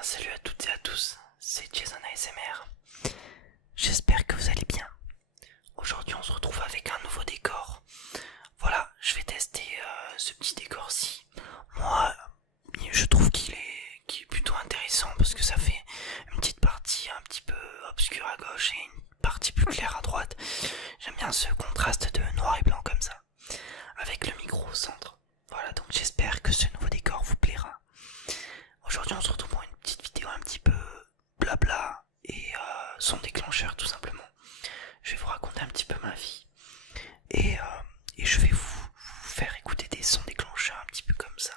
bien, salut à toutes et à tous, c'est Jason ASMR. J'espère que vous allez bien. Aujourd'hui on se retrouve avec un nouveau décor. Voilà, je vais tester ce petit décor-ci. Moi, je trouve qu'il est plutôt intéressant parce que ça fait une petite partie un petit peu obscure à gauche et une partie plus claire à droite. J'aime bien ce contraste de noir et blanc comme ça, avec le micro au centre. Voilà, donc j'espère que ce nouveau décor vous plaira. Aujourd'hui on se retrouve pour une petite vidéo un petit peu blabla et son déclencheur tout simplement. Je vais vous raconter un petit peu ma vie et je vais vous faire écouter des sons déclencheurs un petit peu comme ça.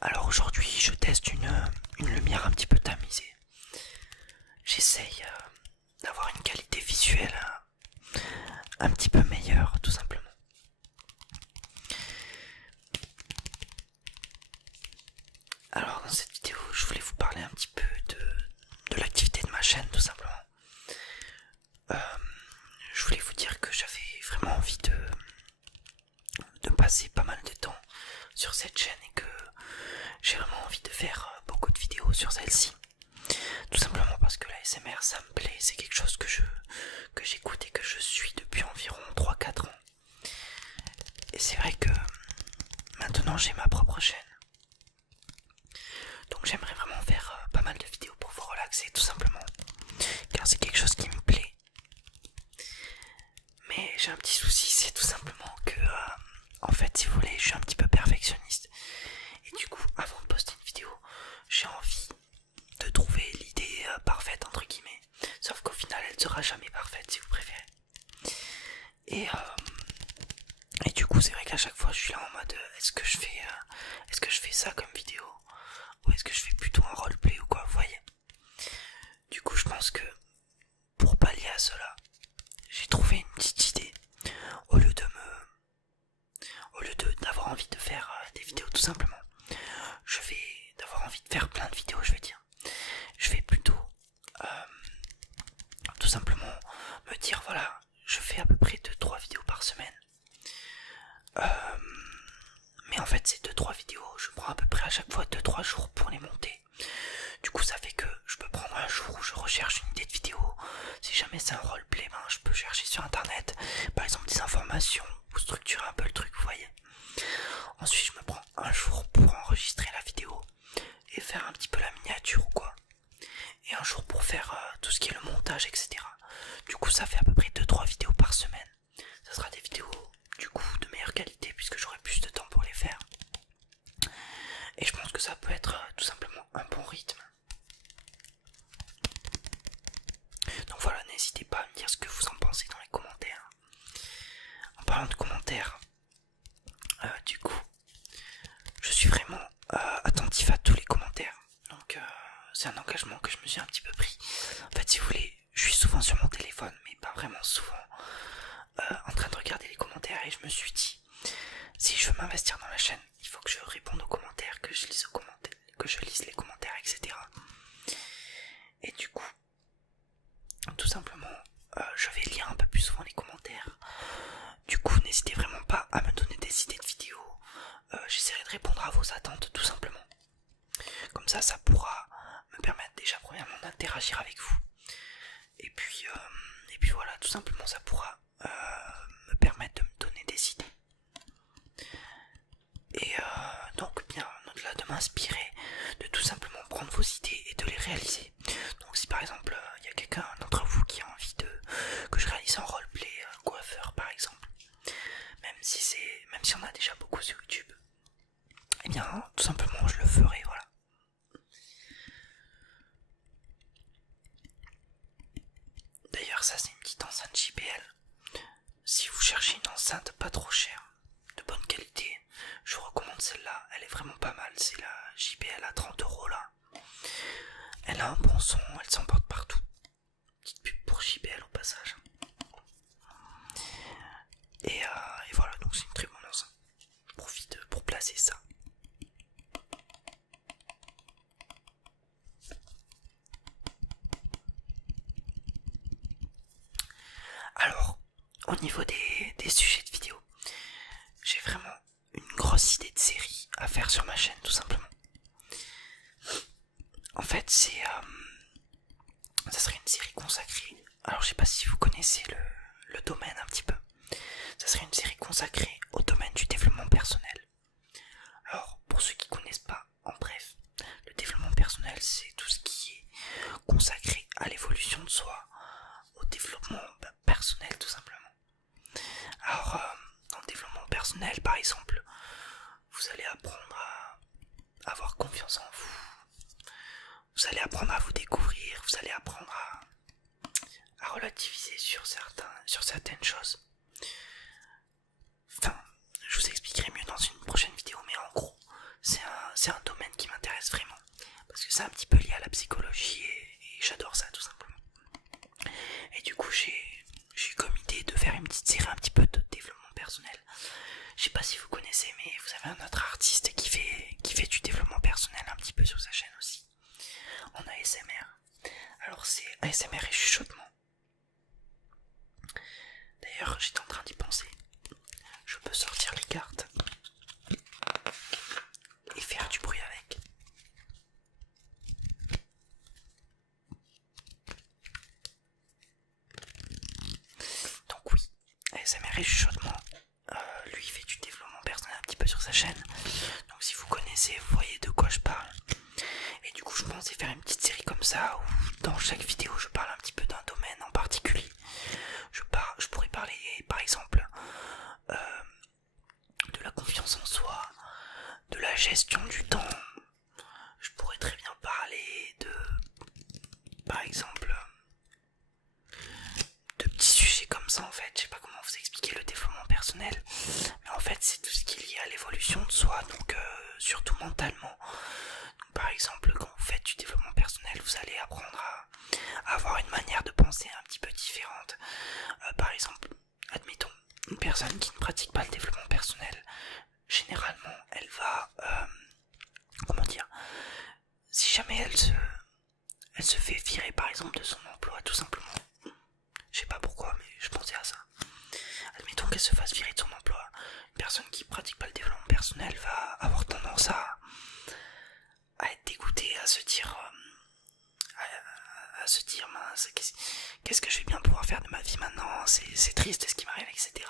Alors aujourd'hui je teste une lumière un petit peu tamisée. J'essaye d'avoir une qualité visuelle un petit peu meilleure tout simplement. Alors dans cette vidéo je voulais vous parler un petit peu de l'activité de ma chaîne tout simplement. Je voulais vous dire que j'avais vraiment envie de passer pas mal de temps sur cette chaîne et que j'ai vraiment envie de faire beaucoup de vidéos sur celle-ci. Tout simplement parce que la SMR ça me plaît, c'est quelque chose que j'écoute et que je suis depuis environ 3-4 ans. Et c'est vrai que maintenant j'ai ma propre chaîne. Donc j'aimerais vraiment faire pas mal de vidéos pour vous relaxer tout simplement. Car c'est quelque chose qui me plaît. Mais j'ai un petit souci, c'est tout simplement que en fait si vous voulez je suis un petit peu perfectionniste. Et du coup avant de poster une vidéo j'ai envie de trouver l'idée parfaite entre guillemets. Sauf qu'au final elle ne sera jamais parfaite si vous préférez. Et du coup c'est vrai qu'à chaque fois je suis là en mode est-ce que je fais ça comme vidéo ou est-ce que je fais plutôt un roleplay ou quoi, vous voyez. Du coup je pense que pour pallier à cela j'ai trouvé une petite idée. Au lieu d'avoir envie de faire des vidéos tout simplement, d'avoir envie de faire plein de vidéos, je vais plutôt tout simplement me dire voilà, je fais à peu près 2-3 vidéos par semaine. Mais en fait ces 2-3 vidéos, je prends à peu près à chaque fois 2-3 jours pour les monter. Du coup ça fait que je peux prendre un jour où je recherche une idée de vidéo. Si jamais c'est un roleplay, ben, je peux chercher sur internet par exemple des informations ou structurer un peu le truc, vous voyez. Ensuite je me prends un jour pour enregistrer la vidéo et faire un petit peu la miniature ou quoi. Et un jour pour faire tout ce qui est le montage, etc. Du coup ça fait à peu près 2-3 vidéos par semaine. Ça sera des vidéos du coup de meilleure qualité puisque j'aurai plus de temps pour les faire. Et je pense que ça peut être tout simplement un bon rythme. Donc voilà, n'hésitez pas à me dire ce que vous en pensez dans les commentaires. En parlant de commentaires, du coup, je suis vraiment attentif à tous les commentaires. Donc c'est un engagement que je me suis un petit peu pris. En fait si vous voulez, je suis souvent sur mon téléphone, mais pas vraiment souvent en train de regarder les commentaires. Et je me suis dit, si je veux m'investir dans la chaîne, il faut que je réponde aux commentaires, que je lise les commentaires, etc. Et du coup, tout simplement, je vais lire un peu plus souvent les commentaires. Du coup, n'hésitez vraiment pas à me donner des idées de vidéos. J'essaierai de répondre à vos attentes, tout simplement. Comme ça pourra me permettre déjà premièrement d'interagir avec vous. Et puis voilà, tout simplement, ça pourra me permettre de me donner des idées. Et donc bien au-delà de m'inspirer, de tout simplement prendre vos idées et de les réaliser. Donc si par exemple il y a quelqu'un d'entre vous qui a envie que je réalise un roleplay, un coiffeur par exemple, même si on a déjà beaucoup sur YouTube, et bien tout simplement je le ferai, voilà. D'ailleurs ça c'est une petite enceinte JBL. Si vous cherchez une enceinte pas trop chère, de bonne qualité, je vous recommande celle-là, elle est vraiment pas mal, c'est la JBL à 30€ là. Elle a un bon son, elle s'emporte partout. Petite pub pour JBL au passage. Et voilà, donc c'est une très bonne enceinte. Je profite pour placer ça. Alors, au niveau des sujets de vidéo, j'ai vraiment une grande à faire sur ma chaîne tout simplement. En fait ça serait une série consacrée, alors je sais pas si vous connaissez le domaine un petit peu, ça serait une série consacrée au domaine du développement personnel. Alors pour ceux qui connaissent pas, en bref, le développement personnel c'est tout ce qui est consacré à l'évolution de soi, au développement personnel tout simplement. Alors dans le développement personnel par exemple, vous allez apprendre à avoir confiance en vous, vous allez apprendre à vous découvrir, vous allez apprendre à relativiser sur certaines choses. Enfin, je vous expliquerai mieux dans une prochaine vidéo, mais en gros, c'est un domaine qui m'intéresse vraiment, parce que c'est un petit peu lié à la psychologie et j'adore ça tout simplement. Et du coup, j'ai eu comme idée de faire une petite série un petit peu de développement personnel. Je sais pas si vous connaissez, mais vous avez un autre artiste qui fait du développement personnel un petit peu sur sa chaîne aussi, en ASMR. Alors c'est ASMR et chuchotement. D'ailleurs, j'étais en train d'y penser. Je peux sortir les cartes et faire du bruit avec. Donc oui, ASMR et chuchotement, lui il fait du développement personnel un petit peu sur sa chaîne. Donc si vous connaissez, vous voyez de quoi je parle. Et du coup je pensais faire une petite série comme ça où dans chaque vidéo je parle un petit peu d'un domaine en particulier. Je pourrais parler par exemple de la confiance en soi, de la gestion du temps. Je pourrais très bien parler de, par exemple, de petits sujets comme ça en fait. Je sais pas comment vous expliquer le développement personnel, mais en fait c'est tout ce qui est lié à l'évolution de soi, donc surtout mentalement. Donc, par exemple, quand vous faites du développement personnel, vous allez apprendre à avoir une manière de penser un petit peu différente. Par exemple, admettons, une personne qui ne pratique pas le développement personnel, généralement elle va, comment dire, si jamais elle se fait virer par exemple de son emploi tout simplement, je sais pas pourquoi mais je pensais à ça, admettons qu'elle se fasse virer de son emploi, une personne qui pratique pas le développement personnel va avoir tendance à être dégoûtée, à se dire mince, qu'est-ce que je vais bien pouvoir faire de ma vie maintenant, c'est triste ce qui m'arrive, etc.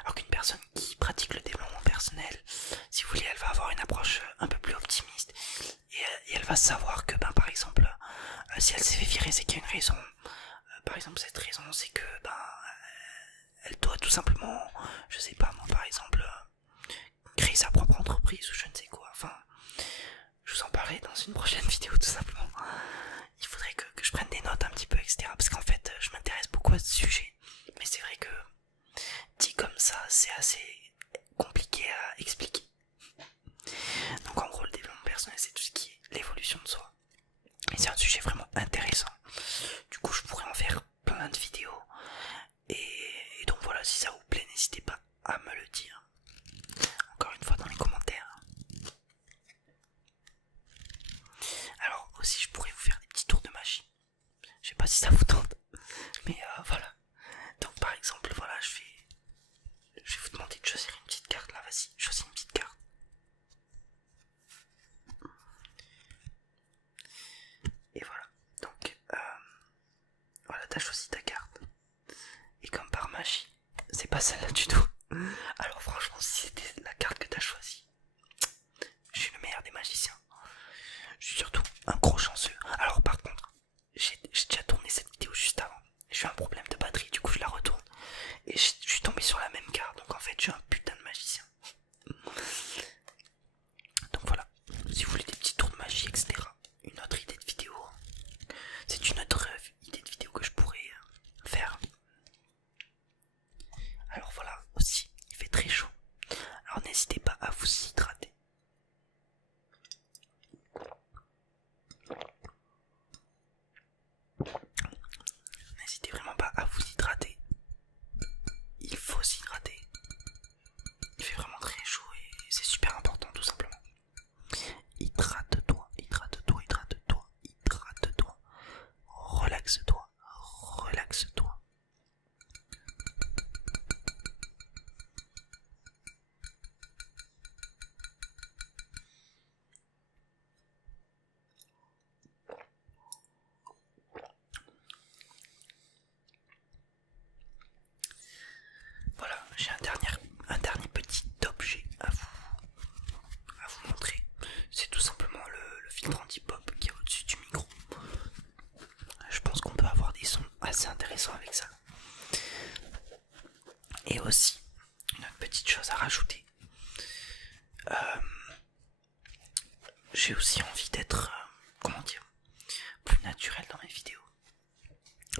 Alors qu'une personne qui pratique le développement personnel, si vous voulez, elle va avoir une approche un peu plus optimiste et elle va savoir que par exemple si elle s'est fait virer c'est qu'il y a une raison. Par exemple cette raison c'est que elle doit tout simplement, je sais pas moi, par exemple créer sa propre entreprise ou je ne sais quoi. Enfin, je vous en parlerai dans une prochaine vidéo tout simplement. Il faudrait que je prenne des notes un petit peu, etc. Parce qu'en fait, je m'intéresse beaucoup à ce sujet. Mais c'est vrai que, dit comme ça, c'est assez compliqué à expliquer. Donc en gros, le développement personnel, c'est tout ce qui est l'évolution de soi. Et c'est un sujet vraiment intéressant. Du coup, je pourrais en faire plein de vidéos. Et donc voilà, si ça vous plaît, n'hésitez pas à me le dire. Encore une fois dans les commentaires. Alors aussi, je pourrais vous faire des petits tours de magie. Je sais pas si ça vous tente, mais voilà. Donc par exemple, voilà, je vais vous demander de choisir une petite carte là, vas-y, choisis une petite carte. Et voilà, donc voilà, t'as choisi ta carte. Et comme par magie, c'est pas celle-là du tout. Alors franchement, si c'était la carte que t'as choisie, je suis le meilleur des magiciens. Je suis surtout un gros chanceux. Alors par contre, j'ai déjà tourné cette vidéo juste avant. J'ai eu un problème de batterie, du coup je la retourne. Et je suis tombé sur la même carte, donc en fait je suis un putain de magicien. Donc voilà, si vous voulez des petits tours de magie, etc. Une autre idée de vidéo, c'est une autre idée de vidéo que je pourrais faire. Alors voilà, aussi, il fait très chaud. Alors n'hésitez pas à vous hydrater. N'hésitez vraiment pas à vous hydrater. Il faut s'hydrater. Il fait vraiment très chaud et c'est super important tout simplement. Hydrate-toi, hydrate-toi, hydrate-toi, hydrate-toi. Relaxe-toi, relaxe-toi. j'ai un dernier petit objet à vous montrer. C'est tout simplement le filtre anti-pop qui est au-dessus du micro. Je pense qu'on peut avoir des sons assez intéressants avec ça. Et aussi, une autre petite chose à rajouter. J'ai aussi envie d'être, comment dire, plus naturel dans mes vidéos.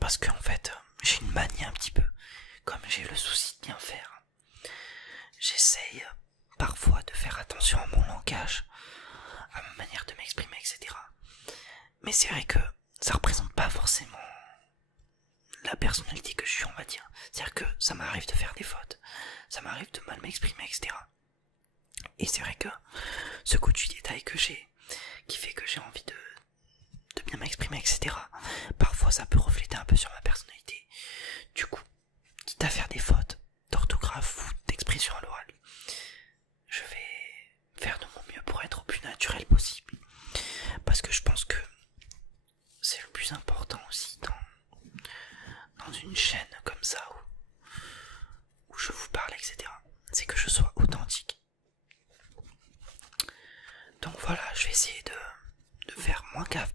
Parce qu'en fait, j'ai une manie un petit peu, comme j'ai le souci de bien faire. J'essaye parfois de faire attention à mon langage, à ma manière de m'exprimer, etc. Mais c'est vrai que ça représente pas forcément la personnalité que je suis, on va dire. C'est-à-dire que ça m'arrive de faire des fautes, ça m'arrive de mal m'exprimer, etc. Et c'est vrai que ce goût du détail que j'ai, qui fait que j'ai envie de bien m'exprimer, etc. Parfois ça peut refléter un peu sur ma personnalité. Du coup, quitte à faire des fautes d'orthographe ou d'expression à l'oral, je vais faire de mon mieux pour être au plus naturel possible. Parce que je pense que c'est le plus important aussi dans une chaîne comme ça où je vous parle, etc. C'est que je sois authentique. Donc voilà, je vais essayer de faire moins gaffe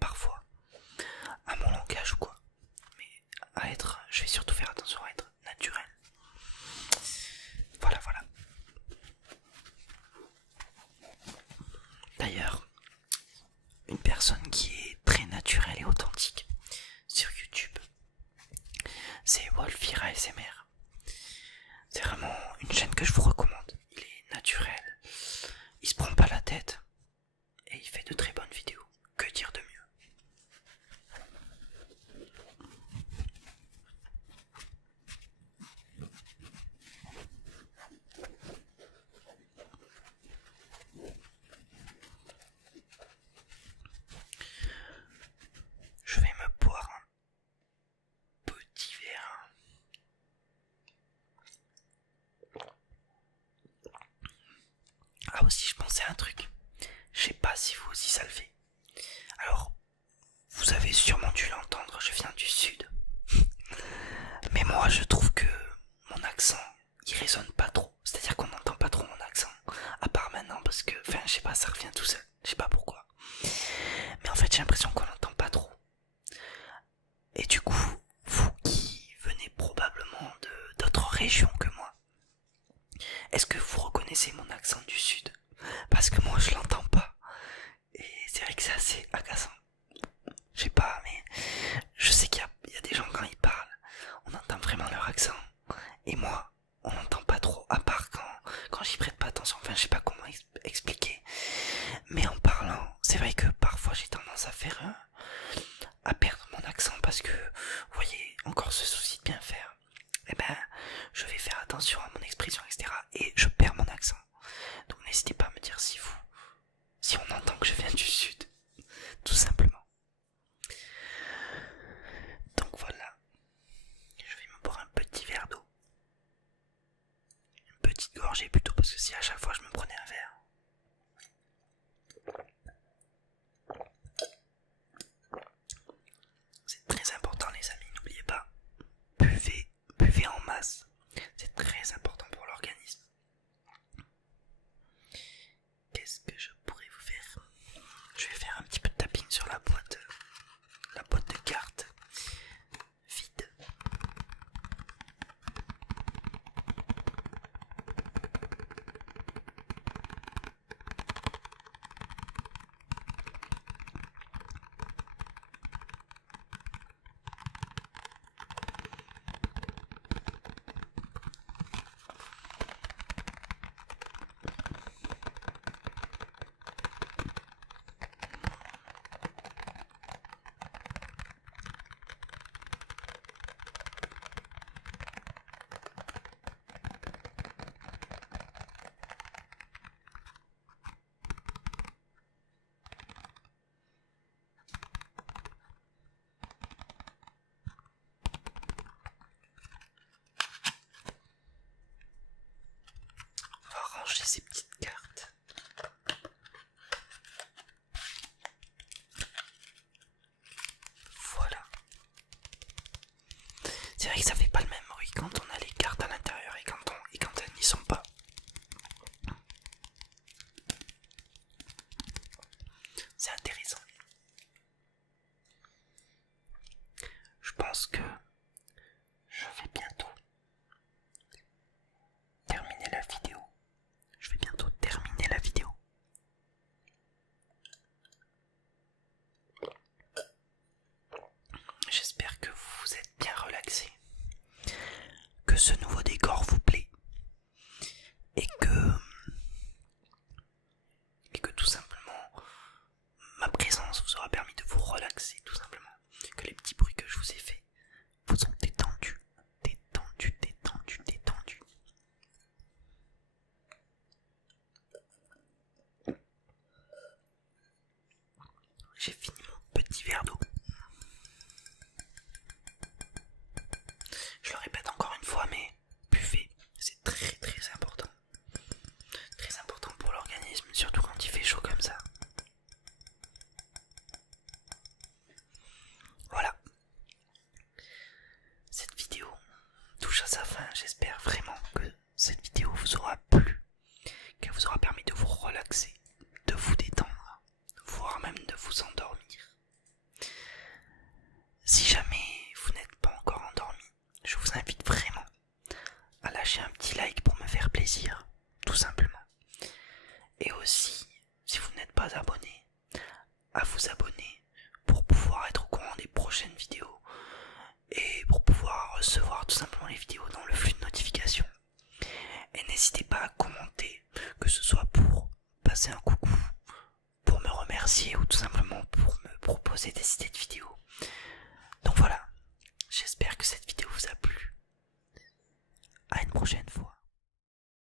parfois à mon langage ou quoi. Mais je vais surtout faire attention à être naturel. Voilà. D'ailleurs, une personne qui est très naturelle et authentique sur YouTube, c'est Wolfira ASMR. C'est vraiment une chaîne que je vous recommande. Il est naturel, il se prend pas la tête et il fait de très bonnes vidéos. Que dire de mieux? Je vais me boire un petit verre. Ah aussi, je pensais à un truc. Je sais pas si vous aussi ça le fait. Alors, vous avez sûrement dû l'entendre, je viens du sud. Mais moi, je trouve que mon accent, il résonne pas trop. C'est-à-dire qu'on n'entend pas trop mon accent. À part maintenant, parce que, enfin, je sais pas, ça revient tout seul. Je sais pas pourquoi. Mais en fait, j'ai l'impression qu'on l'entend pas trop. Et du coup, vous qui venez probablement d'autres régions que moi, est-ce que vous reconnaissez mon accent du sud? Parce que moi, je l'entends pas. Et c'est vrai que c'est assez agaçant. Je sais pas, mais je sais qu'il y a des gens quand ils parlent, on entend vraiment leur accent. Et moi, on n'entend pas trop, à part quand j'y prête pas attention. Enfin, je sais pas comment expliquer. Mais en parlant, c'est vrai que parfois j'ai tendance à perdre mon accent parce que, vous voyez, encore ce souci de bien faire. Eh ben, je vais faire attention à mon expression, etc. Et je perds mon accent. Donc n'hésitez pas à me dire si on entend que je viens du sud. Tout simplement. Donc voilà. Je vais me boire un petit verre d'eau. Une petite gorgée plutôt, parce que si à chaque fois je me prenais un verre. C'est très important les amis, n'oubliez pas. Buvez en masse. C'est très important pour l'organisme. Qu'est-ce que je pourrais vous faire? Je vais faire un petit peu de tapping sur la boîte de cartes vide. On va ranger ces petites cartes. Voilà. C'est vrai que ça fait pas le même bruit quand on a les cartes à l'intérieur et quand ils sont pas. C'est intéressant. Je pense que je vais bientôt terminer la vidéo. Je vais bientôt terminer la vidéo. J'espère que vous vous êtes bien relaxés, que ce nouveau décor vous plaît et que tout simplement ma présence vous aura permis de vous relaxer, tout simplement, que les petits bruits que je vous ai faits vous ont détendu, détendu, détendu, détendu. J'ai fini mon petit verre d'eau. Je le répète encore une fois, mais buvez, c'est très très important. Très important pour l'organisme, surtout quand il fait chaud comme ça. Voilà. Cette vidéo touche à sa fin. J'espère vraiment que cette vidéo vous aura plu, qu'elle vous aura permis de vous relaxer, de vous détendre, voire même de vous endormir. Si jamais vous n'êtes pas encore endormi, je vous invite vraiment à lâcher un petit like pour me faire plaisir, tout simplement. Et aussi, si vous n'êtes pas abonné, à vous abonner pour pouvoir être au courant des prochaines vidéos et pour pouvoir recevoir tout simplement les vidéos dans le flux de notifications. Et n'hésitez pas à commenter, que ce soit pour passer un coucou, pour me remercier ou tout simplement pour me proposer des idées de vidéos. Donc voilà, j'espère que cette vidéo vous a plu. À une prochaine fois.